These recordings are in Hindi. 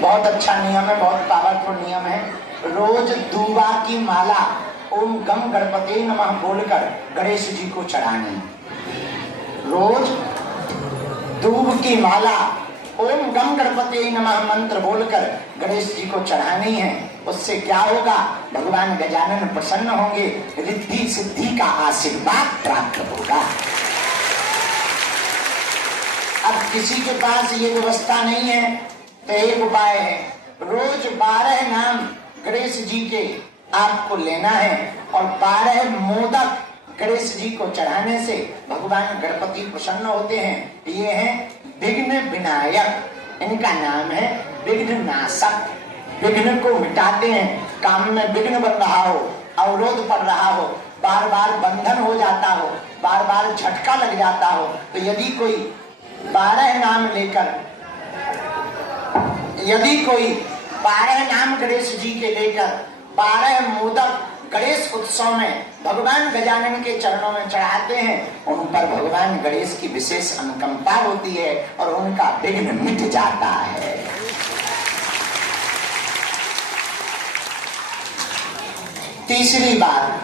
बहुत अच्छा नियम है, बहुत पावरफुल नियम है। रोज दूबा की माला ओम गम गणपते नमः बोलकर गणेश जी को चढ़ानी। रोज दूब की माला ओम गम गणपते नमः मंत्र बोलकर गणेश जी को चढ़ानी है। उससे क्या होगा? भगवान गजानन प्रसन्न होंगे, रिद्धि सिद्धि का आशीर्वाद प्राप्त होगा। अब किसी के पास ये व्यवस्था नहीं है तो एक उपाय है, रोज 12 नाम गणेश जी के आपको लेना है और 12 मोदक गणेश जी को चढ़ाने से भगवान गणपति प्रसन्न होते हैं। ये है विघ्न विनायक, इनका नाम है विघ्न नाशक। विघ्न को मिटाते हैं। काम में विघ्न बन रहा हो, अवरोध पड़ रहा हो, बार बार बंधन हो जाता हो, बार बार झटका लग जाता हो, तो यदि कोई 12 नाम लेकर, यदि कोई 12 नाम गणेश जी के लेकर 12 मोदक गणेश उत्सव में भगवान गजानन के चरणों में चढ़ाते हैं, उन पर भगवान गणेश की विशेष अनुकंपा होती है और उनका विघ्न मिट जाता है। तीसरी बात,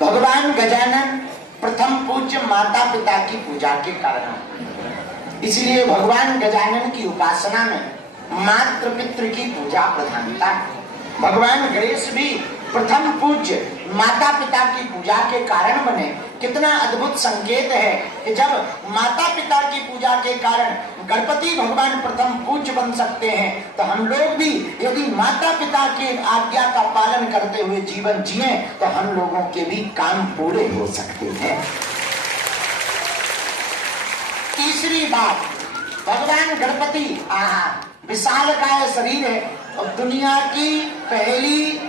भगवान गजानन प्रथम पूज्य माता पिता की पूजा के कारण, इसलिए भगवान गजानन की उपासना में मातृ पितृ की पूजा प्रधानता है। भगवान गणेश भी प्रथम पूज्य माता पिता की पूजा के कारण बने। कितना अद्भुत संकेत है कि जब माता पिता की पूजा के कारण गणपति भगवान प्रथम पूज्य बन सकते हैं, तो हम लोग भी यदि माता पिता की आज्ञा का पालन करते हुए जीवन जिए तो हम लोगों के भी काम पूरे हो सकते हैं। तीसरी बात, भगवान गणपति विशालकाय शरीर है और दुनिया की पहली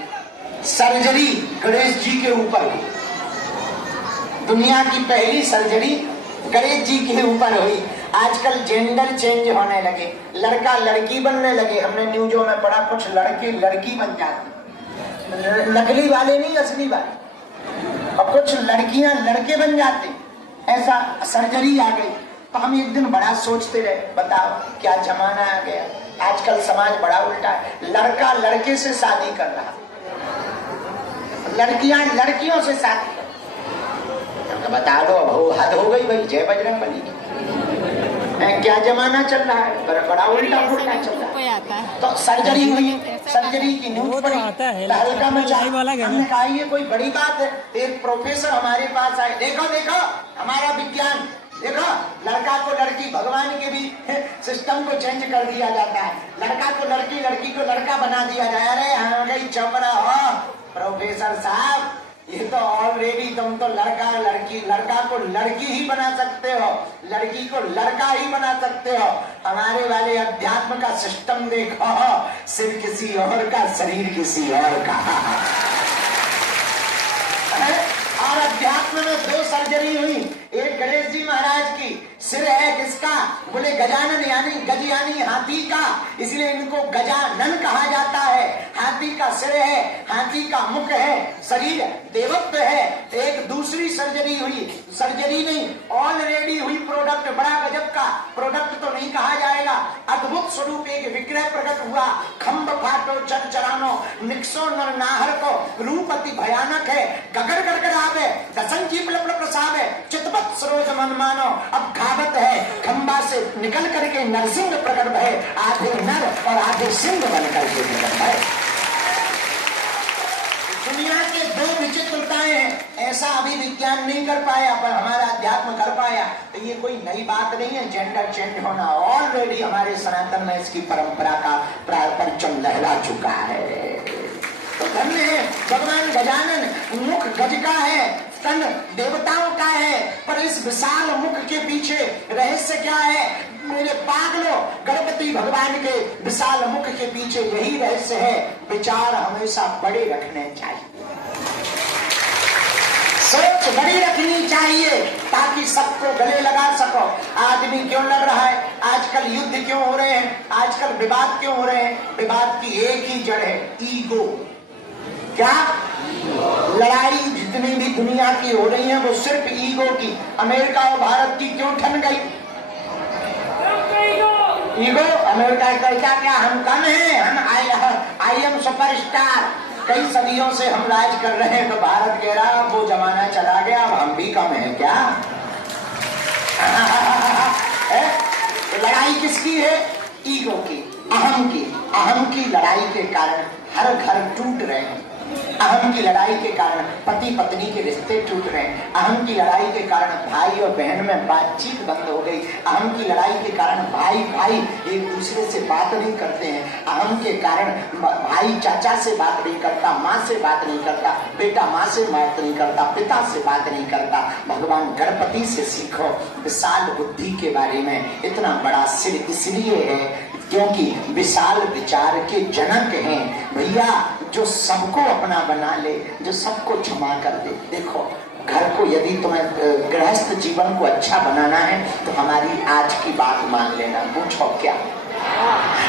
सर्जरी गणेश जी के ऊपर हुई। दुनिया की पहली सर्जरी गणेश जी के ऊपर हुई। आजकल जेंडर चेंज होने लगे, लड़का लड़की बनने लगे। हमने न्यूज़ों में पढ़ा कुछ लड़के लड़की बन जाते, नकली वाले नहीं असली वाले, और कुछ लड़कियां लड़के बन जाते। ऐसा सर्जरी आ गई। तो हम एक दिन बड़ा सोचते रहे, बताओ क्या जमाना आ गया। आजकल समाज बड़ा उल्टा है, लड़का लड़के से शादी कर रहा, लड़कियां लड़कियों से शादी। तो बता दो, हद हो गई भाई, जय बजरंगबली की। क्या जमाना चल रहा है, बड़ा उल्टा उल्टा चल रहा है। तो सर्जरी हुई, सर्जरी की न्यूज़ पड़ी, हल्का में हमने कहा ये कोई बड़ी बात है। एक प्रोफेसर हमारे पास आए, देखो देखो हमारा विज्ञान, देखो लड़का को लड़की, भगवान के भी सिस्टम को चेंज कर दिया जाता है। लड़का को लड़की, लड़की को लड़का बना दिया जाए। अरे हाँ गई चपड़ा हो प्रोफेसर साहब, ये तो ऑलरेडी तुम तो लड़का लड़की, लड़का को लड़की ही बना सकते हो, लड़की को लड़का ही बना सकते हो। हमारे वाले अध्यात्म का सिस्टम देखो, सिर किसी और का, शरीर किसी और का। और अध्यात्म में 2 सर्जरी हुई, एक गणेश जी महाराज की, सिर है किसका? बोले गजानन यानी गज यानी हाथी का, इसलिए इनको गजानन कहा जाता है। हाथी का सिर है, हाथी का मुख है, शरीर देवत्व है। एक दूसरी सर्जरी हुई, सर्जरी नहीं ऑलरेडी हुई प्रोडक्ट, बड़ा गजब का प्रोडक्ट तो नहीं कहा जाएगा, अद्भुत स्वरूप एक विग्रह प्रकट हुआ। खम्भ फाटो चर चरानो निक्सो नर नाहर को, रूप अति भयानक है, गगड़ गड़गड़ आवे, दसन जीप लपड़ प्रसावे, चितपत सरोज मन मानो। अब कहावत है, खंबा से निकल करके नरसिंह प्रकट भय, आधे नर और आधे सिंह बनकर के प्रकट भय। दुनिया के 2 विचित्रताएं हैं, ऐसा अभी विज्ञान नहीं कर पाया पर हमारा अध्यात्म कर पाया। तो ये कोई नई बात नहीं है, जेंडर चेंज होना ऑलरेडी हमारे सनातन में इसकी परंपरा का परचम लहरा चुका है। तो धन्य है भगवान गजानन, मुख गज का है, तन देवताओं का है, पर इस विशाल मुख के पीछे रहस्य क्या है? मेरे पागलों, गणपति भगवान के विशाल मुख के पीछे यही रहस्य है, विचार हमेशा बड़े रखने चाहिए, सोच बड़ी रखनी चाहिए ताकि सबको गले लगा सको। आदमी क्यों लड़ रहा है आजकल, युद्ध क्यों हो रहे हैं आजकल, विवाद क्यों हो रहे हैं? विवाद की एक ही जड़ है, ईगो। क्या लड़ाई जितनी भी दुनिया की हो रही है वो सिर्फ ईगो की। अमेरिका और भारत की क्यों ठन गई? ईगो अमेरिका कहता क्या हम कम हैं, हम आई एम सुपरस्टार। कई सदियों से हम राज कर रहे हैं, तो भारत कह रहा वो जमाना चला गया, अब हम भी कम हैं क्या? लड़ाई किसकी है? ईगो की, अहम की। अहम की लड़ाई के कारण हर घर टूट रहे हैं। अहम की लड़ाई के कारण पति पत्नी के रिश्ते टूट रहे हैं। अहम की लड़ाई के कारण भाई और बहन में बातचीत बंद हो गई। अहम की लड़ाई के कारण भाई भाई एक दूसरे से बात नहीं करते हैं। अहम के कारण भाई चाचा से बात नहीं करता, माँ से बात नहीं करता, बेटा माँ से बात नहीं करता, पिता से बात नहीं करता। भगवान गणपति से सीखो विशाल बुद्धि के बारे में। इतना बड़ा सिर इसलिए है क्योंकि विशाल विचार के जनक हैं भैया, जो सबको अपना बना ले, जो सबको क्षमा कर दे। देखो घर को यदि तुम्हें गृहस्थ जीवन को अच्छा बनाना है तो हमारी आज की बात मान लेना। पूछो क्या?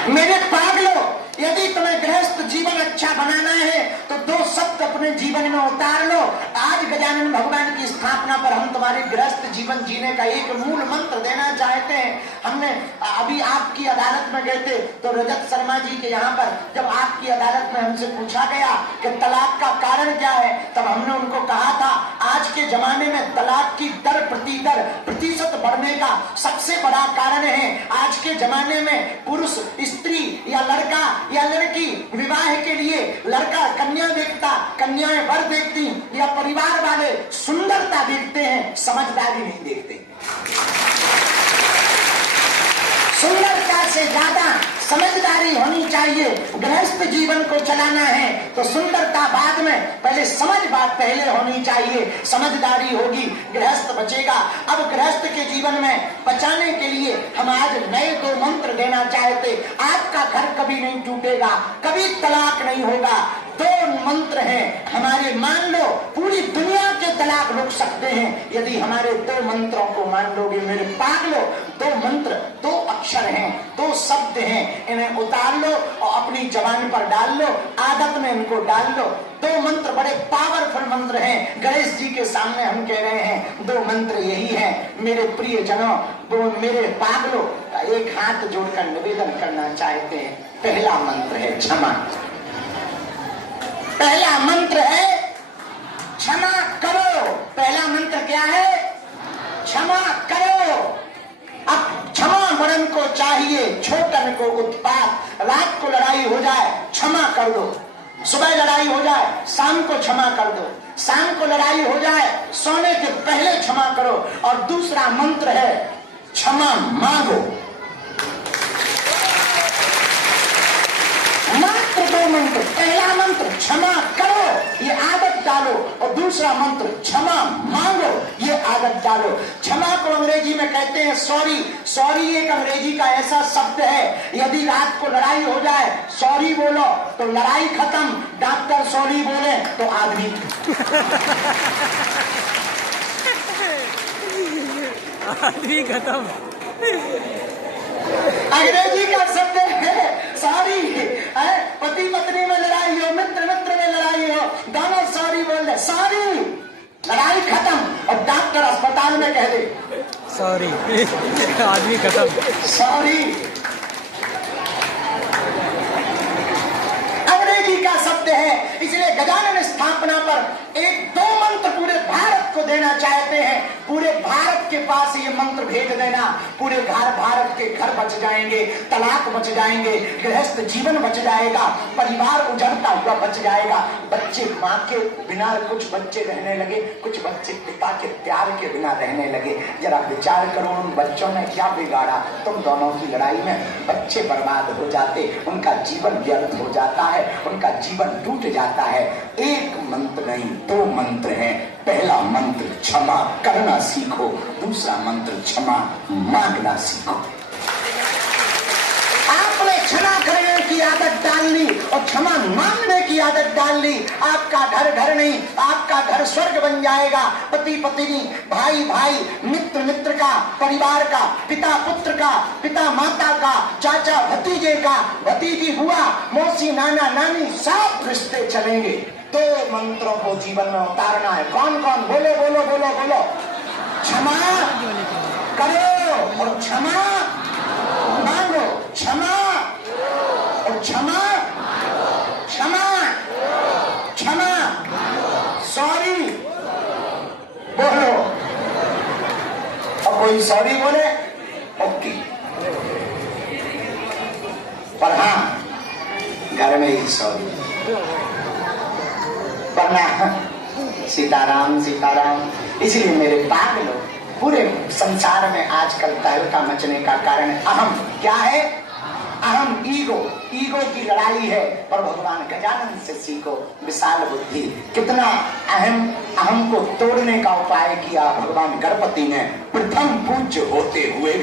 मेरे पागलों, यदि तुम्हें गृहस्थ जीवन अच्छा बनाना है तो दो शब्द अपने जीवन में उतार लो। आज गजानन भगवान की स्थापना पर हम तुम्हारे गृहस्थ जीवन जीने का एक मूल मंत्र देना चाहते हैं। हमने अभी आपकी अदालत में गए थे तो रजत शर्मा जी के यहाँ पर जब आपकी अदालत में हमसे पूछा गया कि तलाक का कारण क्या है, तब हमने उनको कहा था आज के जमाने में तलाक की दर प्रतिशत बढ़ने का सबसे बड़ा कारण है आज के जमाने में पुरुष स्त्री या लड़का या लड़की विवाह के लिए लड़का कन्या देखता, कन्याएं वर देखती, या परिवार वाले सुंदरता देखते हैं, समझदारी नहीं देखते। सुंदरता से ज्यादा समझदारी होनी चाहिए। गृहस्थ जीवन को चलाना है तो सुंदरता बाद में, पहले समझ बात पहले होनी चाहिए। समझदारी होगी, गृहस्थ बचेगा। अब गृहस्थ के जीवन में बचाने के लिए हम आज नए दो मंत्र देना चाहते। आपका घर कभी नहीं टूटेगा, कभी तलाक नहीं होगा। दो मंत्र हैं हमारे, मान लो पूरी दुनिया के तलाक रोक सकते हैं यदि हमारे दो मंत्रों को मान लोगे। मेरे पागलो, दो मंत्र, दो अक्षर हैं, दो शब्द हैं, इन्हें उतार लो और अपनी जबान पर डाल लो, आदत में इनको डाल लो। दो मंत्र बड़े पावरफुल मंत्र हैं। गणेश जी के सामने हम कह रहे हैं दो मंत्र यही हैं। मेरे प्रिय जनों, दो मेरे पागलों, एक हाथ जोड़कर निवेदन करना चाहते हैं। पहला मंत्र है क्षमा। पहला मंत्र है क्षमा करो। पहला मंत्र क्या है? क्षमा करो। अब क्षमा मरण को चाहिए, छोटन को उत्पात। रात को लड़ाई हो जाए क्षमा कर दो, सुबह लड़ाई हो जाए शाम को क्षमा कर दो, शाम को लड़ाई हो जाए सोने के पहले क्षमा करो। और दूसरा मंत्र है क्षमा मांगो। मात्र दो मंत्र। पहला मंत्र क्षमा करो, ये आदत डालो, और दूसरा मंत्र क्षमा मांगो, ये आदत डालो। क्षमा को अंग्रेजी में कहते हैं सॉरी। सॉरी एक अंग्रेजी का ऐसा शब्द है, यदि रात को लड़ाई हो जाए सॉरी बोलो तो लड़ाई खत्म। डॉक्टर सॉरी बोले तो आदमी खत्म। अंग्रेजी का शब्द है सॉरी। पति पत्नी में लड़ाई हो, मित्र मित्र में लड़ाई हो, दोनों सॉरी बोल दे, सॉरी, लड़ाई खत्म। और डॉक्टर अस्पताल में कह दे सॉरी, आदमी खत्म। सॉरी अंग्रेजी का शब्द है। इसलिए गजानन स्थापना पर एक दो मंत्र पूरे भारत को देना चाहते हैं। पूरे भारत के पास ये मंत्र भेज देना, पूरे भारत के घर बच जाएंगे, तलाक बच जाएंगे, गृहस्थ जीवन बच जाएगा, परिवार उजड़ता हुआ बच जाएगा। बच्चे माँ के बिना, कुछ बच्चे रहने लगे, कुछ बच्चे पिता के प्यार के बिना रहने लगे। जरा विचार करो उन बच्चों ने क्या बिगाड़ा। तुम दोनों की लड़ाई में बच्चे बर्बाद हो जाते, उनका जीवन व्यर्थ हो जाता है, उनका जीवन टूट जाता है। एक मंत्र नहीं, दो मंत्र हैं। पहला मंत्र क्षमा करना सीखो, दूसरा मंत्र क्षमा मांगना सीखो। आपने क्षमा करने की आदत डाल ली और क्षमा मांगने की आदत डाल ली, आपका घर घर नहीं, आपका घर स्वर्ग बन जाएगा। पति पत्नी, भाई भाई, मित्र मित्र का, परिवार का, पिता पुत्र का, पिता माता का, चाचा भतीजे का, भतीजी बुआ, मौसी नाना नानी, सब रिश्ते चलेंगे। दो मंत्रों को जीवन में उतारना है। कौन कौन? बोलो बोलो बोलो बोलो। क्षमा करो और क्षमा मांगो। क्षमा और क्षमा क्षमा क्षमा सॉरी बोलो। और कोई सॉरी बोले ओके, पर हाँ घर में ही सॉरी, वरना सीताराम सीताराम। इसलिए मेरे पागलों, पूरे संसार में आजकल तहलका मचने का कारण अहम क्या है? अहम, ईगो की लड़ाई है। पर भगवान गजानन से सीखो विशाल बुद्धि। कितना अहम को तोड़ने का उपाय किया भगवान गणपति ने, प्रथम पूज्य होते हुए